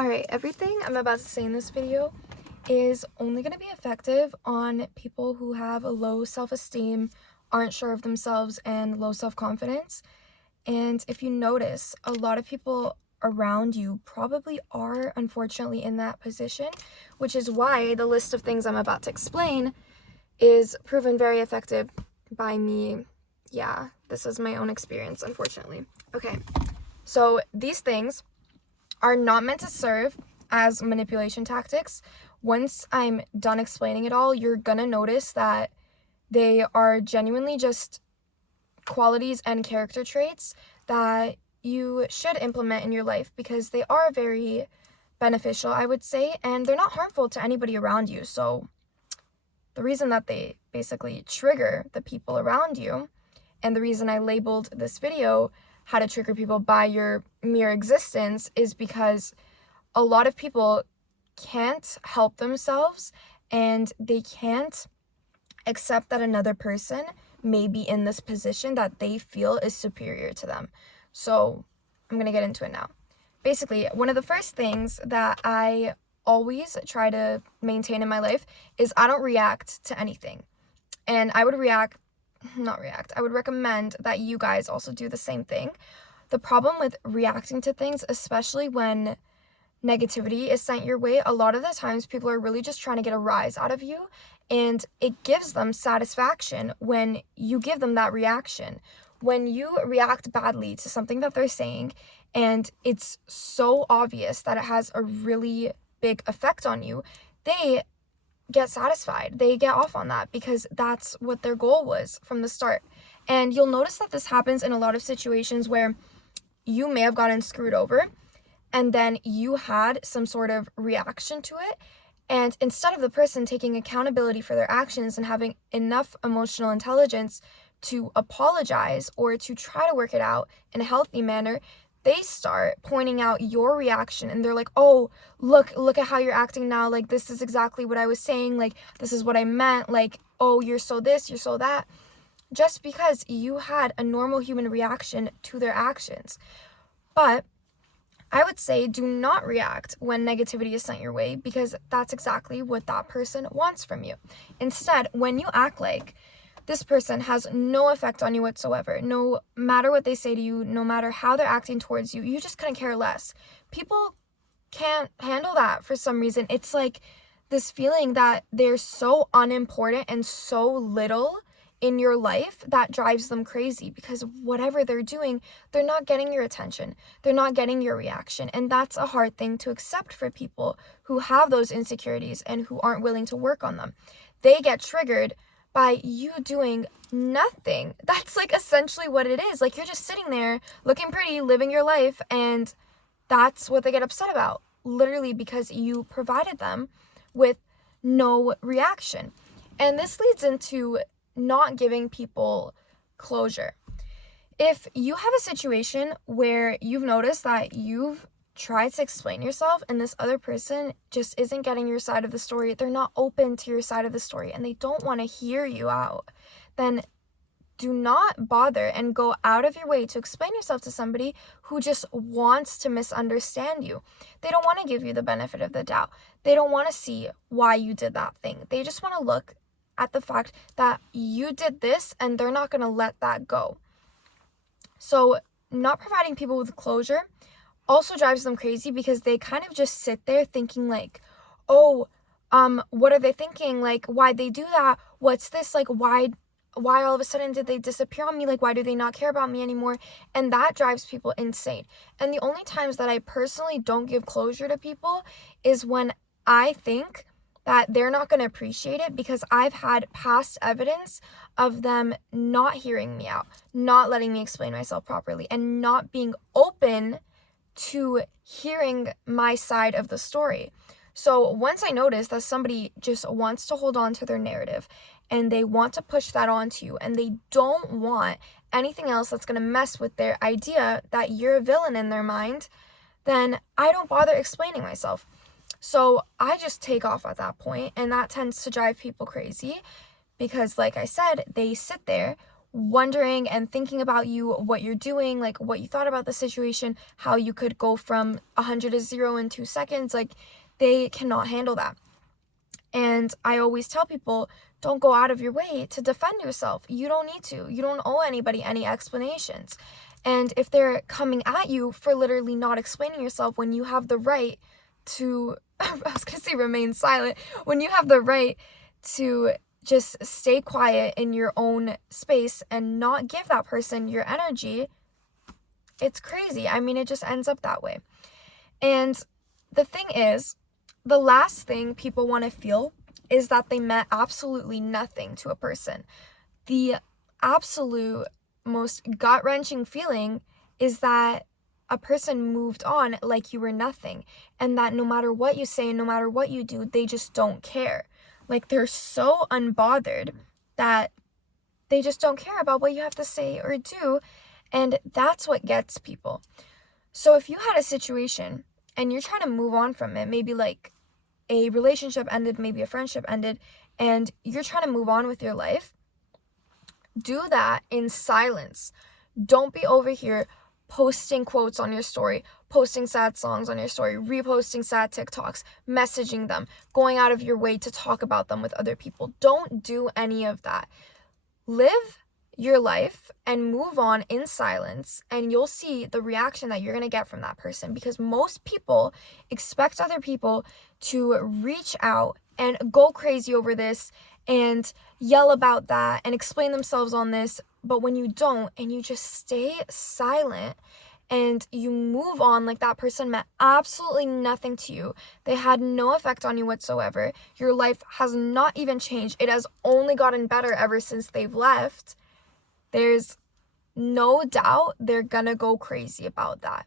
Alright, everything I'm about to say in this video is only going to be effective on people who have a low self-esteem, aren't sure of themselves, and low self-confidence. And if you notice, a lot of people around you probably are unfortunately in that position, which is why the list of things I'm about to explain is proven very effective by me. Yeah, this is my own experience, unfortunately. Okay, so these things are not meant to serve as manipulation tactics. Once I'm done explaining it all, you're gonna notice that they are genuinely just qualities and character traits that you should implement in your life because they are very beneficial, I would say, and they're not harmful to anybody around you. So the reason that they basically trigger the people around you, and the reason I labeled this video how to trigger people by your mere existence, is because a lot of people can't help themselves and they can't accept that another person may be in this position that they feel is superior to them. So I'm gonna get into it now. Basically, one of the first things that I always try to maintain in my life is I don't react to anything. And I would I would recommend that you guys also do the same thing. The problem with reacting to things, especially when negativity is sent your way, a lot of the times people are really just trying to get a rise out of you, and it gives them satisfaction when you give them that reaction. When you react badly to something that they're saying and it's so obvious that it has a really big effect on you, they get satisfied. They get off on that because that's what their goal was from the start. And you'll notice that this happens in a lot of situations where you may have gotten screwed over and then you had some sort of reaction to it. And instead of the person taking accountability for their actions and having enough emotional intelligence to apologize or to try to work it out in a healthy manner, they start pointing out your reaction and they're like, oh, look at how you're acting now. Like, this is exactly what I was saying. Like, this is what I meant. Like, oh, you're so this, you're so that. Just because you had a normal human reaction to their actions. But I would say do not react when negativity is sent your way because that's exactly what that person wants from you. Instead, when you act like this person has no effect on you whatsoever, no matter what they say to you, no matter how they're acting towards you, you just couldn't care less. People can't handle that for some reason. It's like this feeling that they're so unimportant and so little in your life that drives them crazy because whatever they're doing, they're not getting your attention. They're not getting your reaction. And that's a hard thing to accept for people who have those insecurities and who aren't willing to work on them. They get triggered by you doing nothing. That's like essentially what it is. Like, you're just sitting there looking pretty, living your life, and that's what they get upset about. Literally because you provided them with no reaction. And this leads into not giving people closure. If you have a situation where you've noticed that you've tried to explain yourself and this other person just isn't getting your side of the story, they're not open to your side of the story, and they don't want to hear you out, then do not bother and go out of your way to explain yourself to somebody who just wants to misunderstand you. They don't want to give you the benefit of the doubt. They don't want to see why you did that thing. They just want to look at the fact that you did this and they're not going to let that go. So not providing people with closure also drives them crazy because they kind of just sit there thinking like, oh, what are they thinking? Like, why'd they do that? What's this? Like, why all of a sudden did they disappear on me? Like, why do they not care about me anymore? And that drives people insane. And the only times that I personally don't give closure to people is when I think that they're not going to appreciate it because I've had past evidence of them not hearing me out, not letting me explain myself properly, and not being open to hearing my side of the story. So once I notice that somebody just wants to hold on to their narrative and they want to push that onto you and they don't want anything else that's going to mess with their idea that you're a villain in their mind, then I don't bother explaining myself. So I just take off at that point, and that tends to drive people crazy because, like I said, they sit there wondering and thinking about you, what you're doing, like what you thought about the situation, how you could go from 100 to 0 in 2 seconds. Like, they cannot handle that. And I always tell people, don't go out of your way to defend yourself. You don't need to. You don't owe anybody any explanations. And if they're coming at you for literally not explaining yourself when you have the right to, I was going to say remain silent, when you have the right to just stay quiet in your own space and not give that person your energy, it's crazy. I mean, it just ends up that way. And the thing is, the last thing people want to feel is that they meant absolutely nothing to a person. The absolute most gut-wrenching feeling is that a person moved on like you were nothing, and that no matter what you say, no matter what you do, they just don't care. Like, they're so unbothered that they just don't care about what you have to say or do, and that's what gets people. So if you had a situation and you're trying to move on from it, maybe like a relationship ended, maybe a friendship ended, and you're trying to move on with your life, do that in silence. Don't be over here posting quotes on your story, posting sad songs on your story, reposting sad TikToks, messaging them, going out of your way to talk about them with other people. Don't do any of that. Live your life and move on in silence, and you'll see the reaction that you're going to get from that person, because most people expect other people to reach out and go crazy over this and yell about that and explain themselves on this. But when you don't, and you just stay silent and you move on like that person meant absolutely nothing to you, they had no effect on you whatsoever, your life has not even changed, it has only gotten better ever since they've left, there's no doubt they're gonna go crazy about that.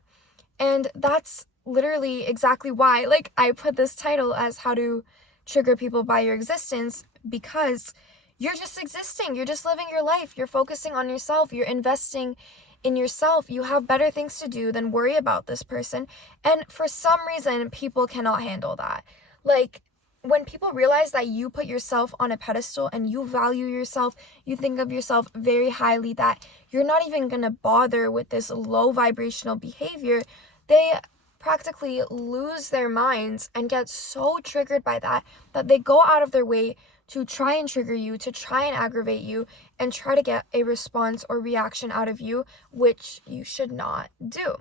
And that's literally exactly why, like, I put this title as How to Trigger People by Your Existence, because you're just existing, you're just living your life, you're focusing on yourself, you're investing in yourself, you have better things to do than worry about this person. And for some reason, people cannot handle that. Like, when people realize that you put yourself on a pedestal and you value yourself, you think of yourself very highly, that you're not even gonna bother with this low vibrational behavior, they practically lose their minds and get so triggered by that they go out of their way to try and trigger you, to try and aggravate you, and try to get a response or reaction out of you, which you should not do.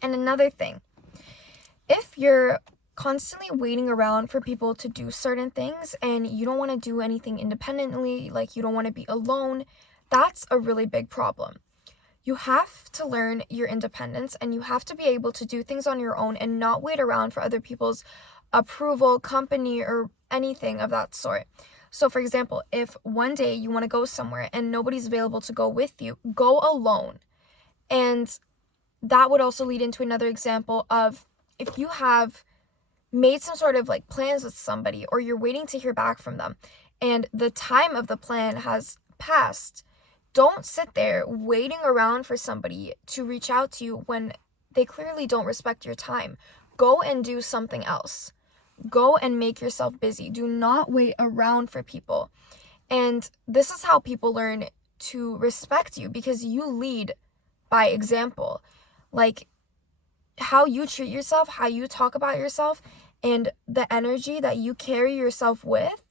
And another thing, if you're constantly waiting around for people to do certain things and you don't want to do anything independently, like you don't want to be alone, that's a really big problem. You have to learn your independence, and you have to be able to do things on your own and not wait around for other people's approval, company, or anything of that sort. So for example, if one day you want to go somewhere and nobody's available to go with you, go alone. And that would also lead into another example of, if you have made some sort of like plans with somebody, or you're waiting to hear back from them and the time of the plan has passed, don't sit there waiting around for somebody to reach out to you when they clearly don't respect your time. Go and do something else. Go and make yourself busy. Do not wait around for people. And this is how people learn to respect you, because you lead by example. Like, how you treat yourself, how you talk about yourself, and the energy that you carry yourself with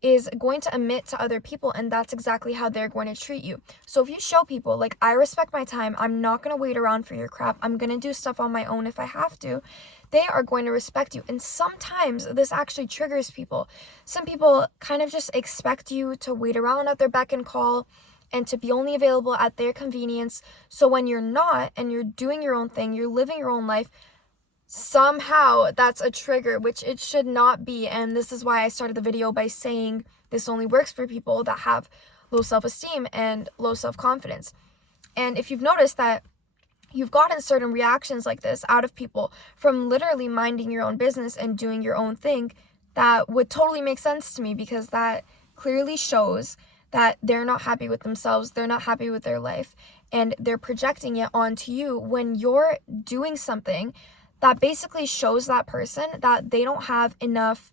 is going to emit to other people, and that's exactly how they're going to treat you. So if you show people, like, I respect my time, I'm not going to wait around for your crap, I'm going to do stuff on my own if I have to, they are going to respect you. And sometimes this actually triggers people. Some people kind of just expect you to wait around at their beck and call and to be only available at their convenience. So when you're not, and you're doing your own thing, you're living your own life, somehow that's a trigger, which it should not be. And this is why I started the video by saying this only works for people that have low self-esteem and low self-confidence. And if you've noticed that you've gotten certain reactions like this out of people from literally minding your own business and doing your own thing, that would totally make sense to me, because that clearly shows that they're not happy with themselves, they're not happy with their life, and they're projecting it onto you when you're doing something that basically shows that person that they don't have enough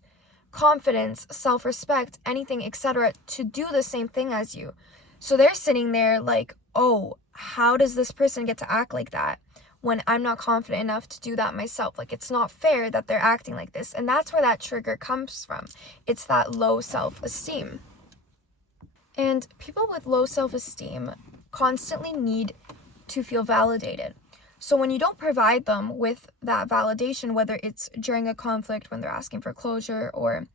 confidence, self-respect, anything, etc., to do the same thing as you. So they're sitting there like, oh, how does this person get to act like that when I'm not confident enough to do that myself? Like, it's not fair that they're acting like this. And that's where that trigger comes from. It's that low self-esteem. And people with low self-esteem constantly need to feel validated. So when you don't provide them with that validation, whether it's during a conflict when they're asking for closure, or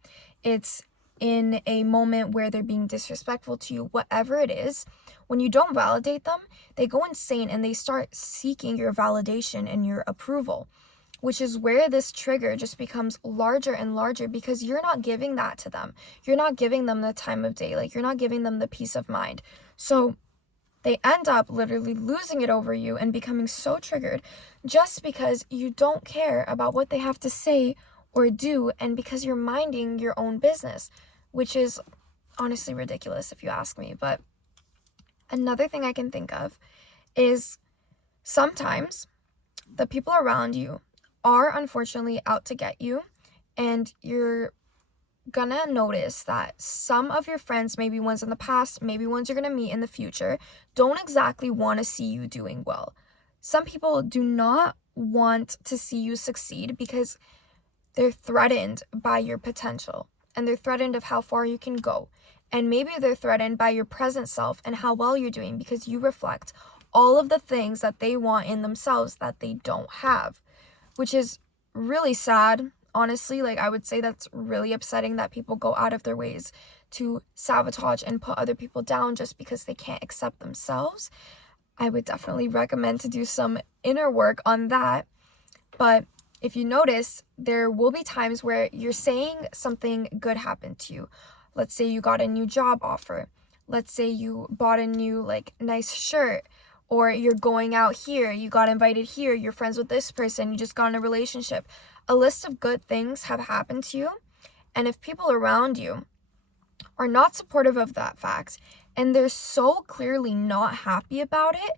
it's in a moment where they're being disrespectful to you, whatever it is, when you don't validate them, they go insane and they start seeking your validation and your approval, which is where this trigger just becomes larger and larger because you're not giving that to them. You're not giving them the time of day. Like, you're not giving them the peace of mind. So they end up literally losing it over you and becoming so triggered just because you don't care about what they have to say or do, and because you're minding your own business, which is honestly ridiculous if you ask me. But another thing I can think of is sometimes the people around you are unfortunately out to get you, and you're gonna notice that some of your friends, maybe ones in the past, maybe ones you're gonna meet in the future, don't exactly want to see you doing well. Some people do not want to see you succeed because they're threatened by your potential, and they're threatened of how far you can go. And maybe they're threatened by your present self and how well you're doing because you reflect all of the things that they want in themselves that they don't have, which is really sad. Honestly, like, I would say that's really upsetting that people go out of their ways to sabotage and put other people down just because they can't accept themselves. I would definitely recommend to do some inner work on that. But if you notice, there will be times where you're saying something good happened to you. Let's say you got a new job offer. Let's say you bought a new, like, nice shirt. Or you're going out here, you got invited here, you're friends with this person, you just got in a relationship. A list of good things have happened to you. And if people around you are not supportive of that fact, and they're so clearly not happy about it,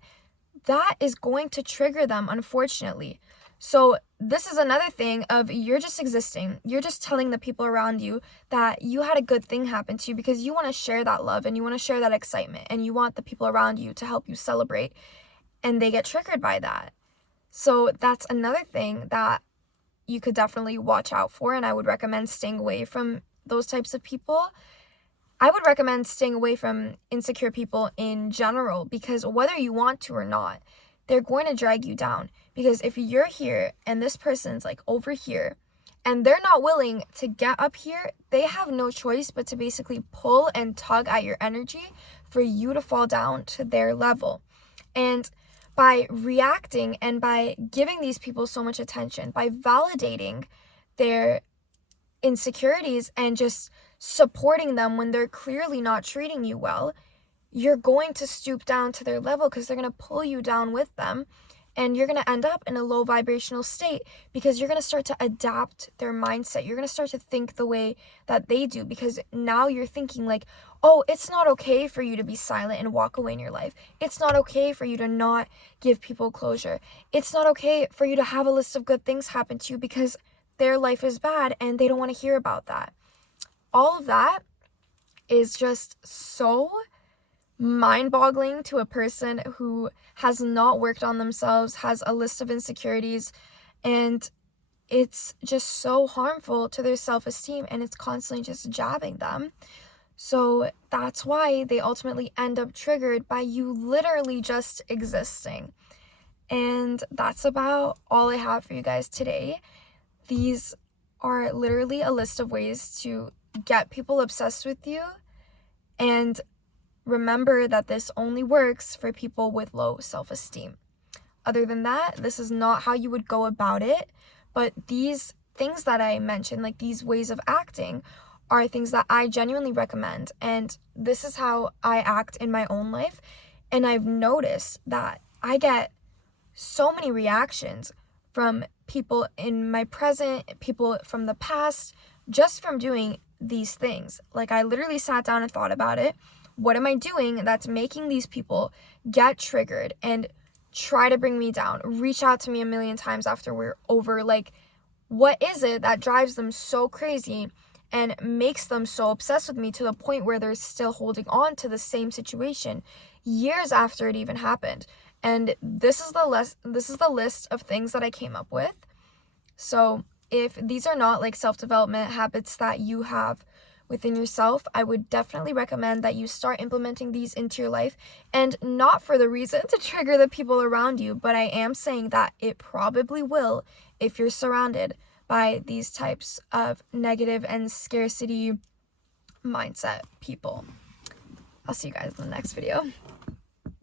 that is going to trigger them, unfortunately. So this is another thing of you're just existing. You're just telling the people around you that you had a good thing happen to you because you want to share that love and you want to share that excitement, and you want the people around you to help you celebrate, and they get triggered by that. So that's another thing that you could definitely watch out for, and I would recommend staying away from those types of people. I would recommend staying away from insecure people in general, because whether you want to or not, they're going to drag you down. Because if you're here and this person's like over here and they're not willing to get up here, they have no choice but to basically pull and tug at your energy for you to fall down to their level. And by reacting and by giving these people so much attention, by validating their insecurities and just supporting them when they're clearly not treating you well, you're going to stoop down to their level because they're going to pull you down with them, and you're going to end up in a low vibrational state because you're going to start to adapt their mindset. You're going to start to think the way that they do, because now you're thinking like, oh, it's not okay for you to be silent and walk away in your life. It's not okay for you to not give people closure. It's not okay for you to have a list of good things happen to you because their life is bad and they don't want to hear about that. All of that is just so mind-boggling to a person who has not worked on themselves, has a list of insecurities, and it's just so harmful to their self-esteem, and it's constantly just jabbing them. So that's why they ultimately end up triggered by you literally just existing. And that's about all I have for you guys today. These are literally a list of ways to get people obsessed with you, and remember that this only works for people with low self-esteem. Other than that, this is not how you would go about it, but these things that I mentioned, like these ways of acting, are things that I genuinely recommend, and this is how I act in my own life. And I've noticed that I get so many reactions from people in my present, people from the past, just from doing these things. Like, I literally sat down and thought about it. What am I doing that's making these people get triggered and try to bring me down, reach out to me a million times after we're over? Like, what is it that drives them so crazy and makes them so obsessed with me to the point where they're still holding on to the same situation years after it even happened. And this is the list of things that I came up with. So if these are not like self-development habits that you have within yourself, I would definitely recommend that you start implementing these into your life, and not for the reason to trigger the people around you, but I am saying that it probably will if you're surrounded by these types of negative and scarcity mindset people. I'll see you guys in the next video.